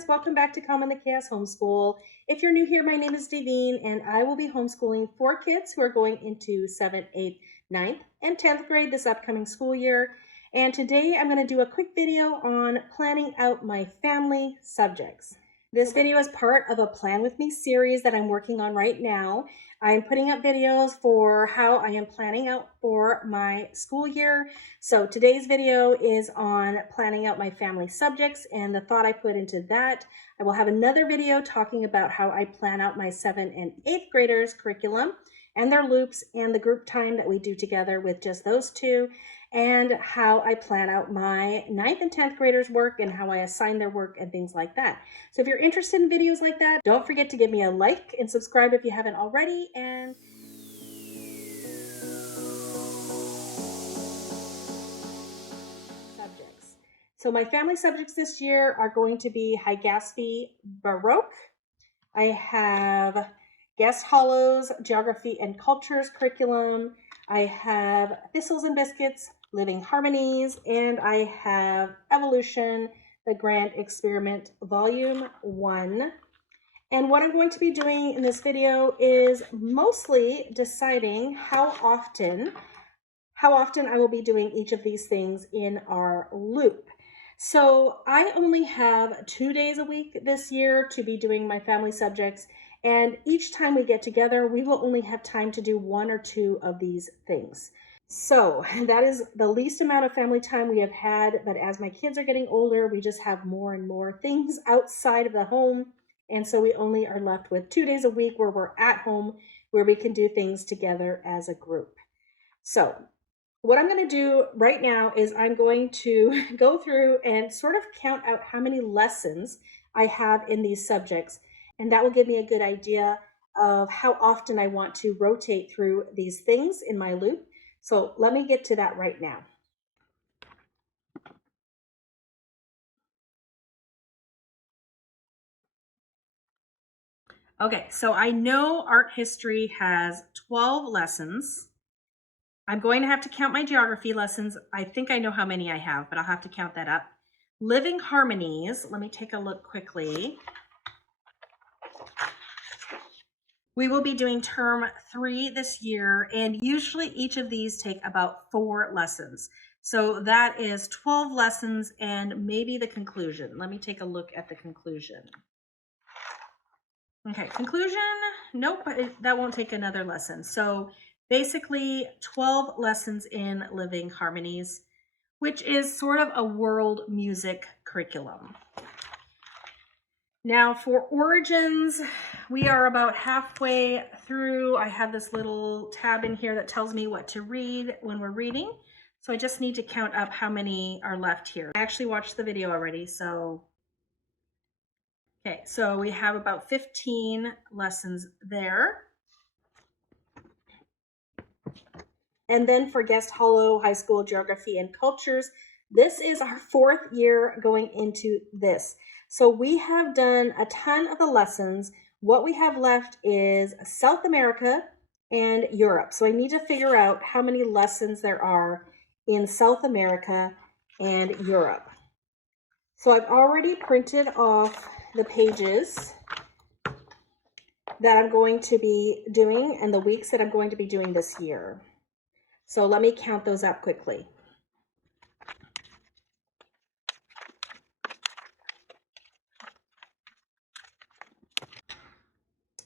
friends, welcome back to Calm in the Chaos Homeschool. If you're new here, my name is Devine and I will be homeschooling 4 kids who are going into 7th, 8th, 9th, and 10th grade this upcoming school year. And today I'm going to do a quick video on planning out my family subjects. This video is part of a Plan With Me series that I'm working on right now. I'm putting up videos for how I am planning out for my school year. So today's video is on planning out my family subjects and the thought I put into that. I will have another video talking about how I plan out my 7th and 8th graders curriculum and their loops and the group time that we do together with just those two, and how I plan out my 9th and 10th graders work and how I assign their work and things like that. So if you're interested in videos like that, don't forget to give me a like and subscribe if you haven't already. And subjects. So my family subjects this year are going to be High Gatsby Baroque. I have Guest Hollows, Geography and Cultures curriculum. I have Thistles and Biscuits, Living Harmonies, and I have Evolution, the Grand Experiment, Volume 1. And what I'm going to be doing in this video is mostly deciding how often I will be doing each of these things in our loop. So I only have 2 days a week this year to be doing my family subjects, and each time we get together, we will only have time to do 1 or 2 of these things. So that is the least amount of family time we have had, but as my kids are getting older, we just have more and more things outside of the home, and so we only are left with 2 days a week where we're at home, where we can do things together as a group. So what I'm going to do right now is I'm going to go through and sort of count out how many lessons I have in these subjects, and that will give me a good idea of how often I want to rotate through these things in my loop. So let me get to that right now. Okay, so I know art history has 12 lessons. I'm going to have to count my geography lessons. I think I know how many I have, but I'll have to count that up. Living Harmonies, let me take a look quickly. We will be doing term 3 this year, and usually each of these take about 4 lessons. So that is 12 lessons and maybe the conclusion. Let me take a look at the conclusion. Okay, conclusion, nope, that won't take another lesson. So basically 12 lessons in Living Harmonies, which is sort of a world music curriculum. Now for origins, we are about halfway through. I have this little tab in here that tells me what to read when we're reading. So I just need to count up how many are left here. I actually watched the video already, so. Okay, so we have about 15 lessons there. And then for Guest Hollow, High School Geography and Cultures, this is our 4th year going into this. So we have done a ton of the lessons. What we have left is South America and Europe. So I need to figure out how many lessons there are in South America and Europe. So I've already printed off the pages that I'm going to be doing and the weeks that I'm going to be doing this year. So let me count those up quickly.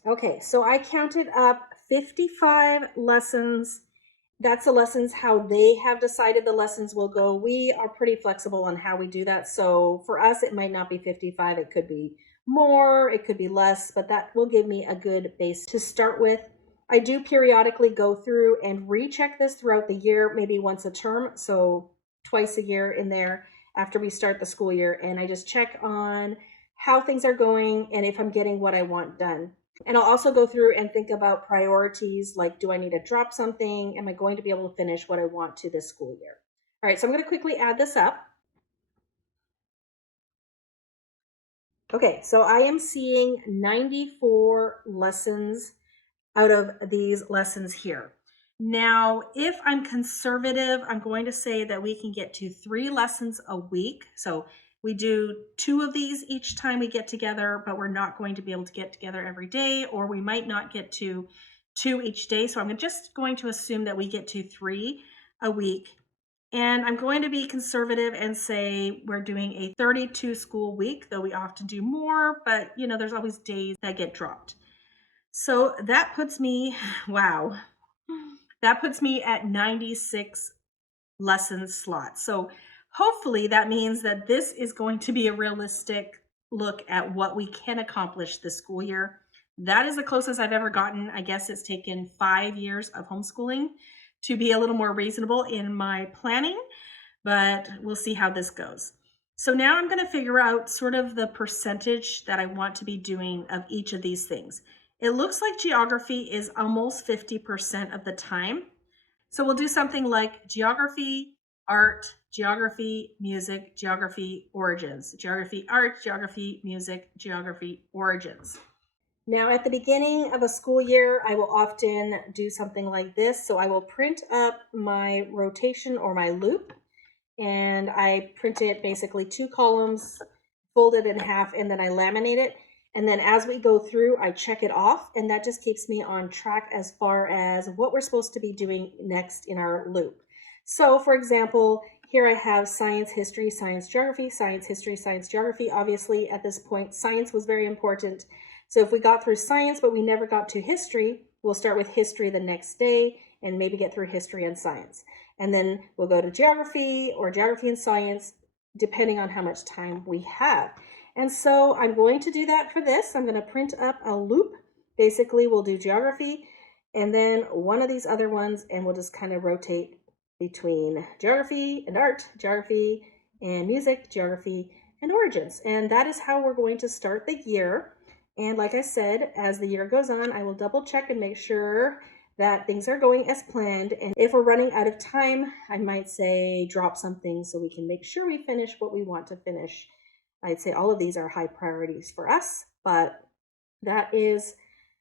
Okay, so I counted up 55 lessons. That's the lessons, how they have decided the lessons will go. We are pretty flexible on how we do that. So for us, it might not be 55. It could be more, it could be less, but that will give me a good base to start with. I do periodically go through and recheck this throughout the year, maybe once a term, so twice a year in there after we start the school year. And I just check on how things are going and if I'm getting what I want done. And I'll also go through and think about priorities, like, do I need to drop something? Am I going to be able to finish what I want to this school year? All right, so I'm going to quickly add this up. Okay, so I am seeing 94 lessons out of these lessons here. Now, if I'm conservative, I'm going to say that we can get to 3 lessons a week. So We do 2 of these each time we get together, but we're not going to be able to get together every day, or we might not get to 2 each day. So I'm just going to assume that we get to 3 a week. And I'm going to be conservative and say we're doing a 32 school week, though we often do more, but you know, there's always days that get dropped. So that puts me, wow, that puts me at 96 lesson slots. So hopefully that means that this is going to be a realistic look at what we can accomplish this school year. That is the closest I've ever gotten. I guess it's taken 5 years of homeschooling to be a little more reasonable in my planning, but we'll see how this goes. So now I'm going to figure out sort of the percentage that I want to be doing of each of these things. It looks like geography is almost 50% of the time. So we'll do something like geography, art, geography, music, geography, origins, geography, art, geography, music, geography, origins. Now at the beginning of a school year, I will often do something like this. So I will print up my rotation or my loop, and I print it basically 2 columns, fold it in half, and then I laminate it. And then as we go through, I check it off, and that just keeps me on track as far as what we're supposed to be doing next in our loop. So for example, here I have science, history, science, geography, science, history, science, geography. Obviously at this point, science was very important. So if we got through science, but we never got to history, we'll start with history the next day and maybe get through history and science. And then we'll go to geography or geography and science, depending on how much time we have. And so I'm going to do that for this. I'm going to print up a loop. Basically, we'll do geography and then one of these other ones, and we'll just kind of rotate between geography and art, geography and music, geography and origins. And that is how we're going to start the year. And like I said, as the year goes on, I will double check and make sure that things are going as planned. And if we're running out of time, I might say drop something so we can make sure we finish what we want to finish. I'd say all of these are high priorities for us, but that is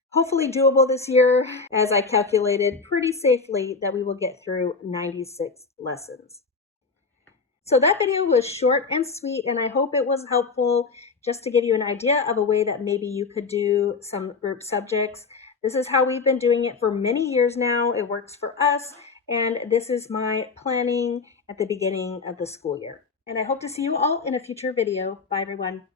hopefully doable this year, as I calculated pretty safely that we will get through 96 lessons. So that video was short and sweet, and I hope it was helpful just to give you an idea of a way that maybe you could do some group subjects. This is how we've been doing it for many years now. It works for us, and this is my planning at the beginning of the school year. And I hope to see you all in a future video. Bye, everyone.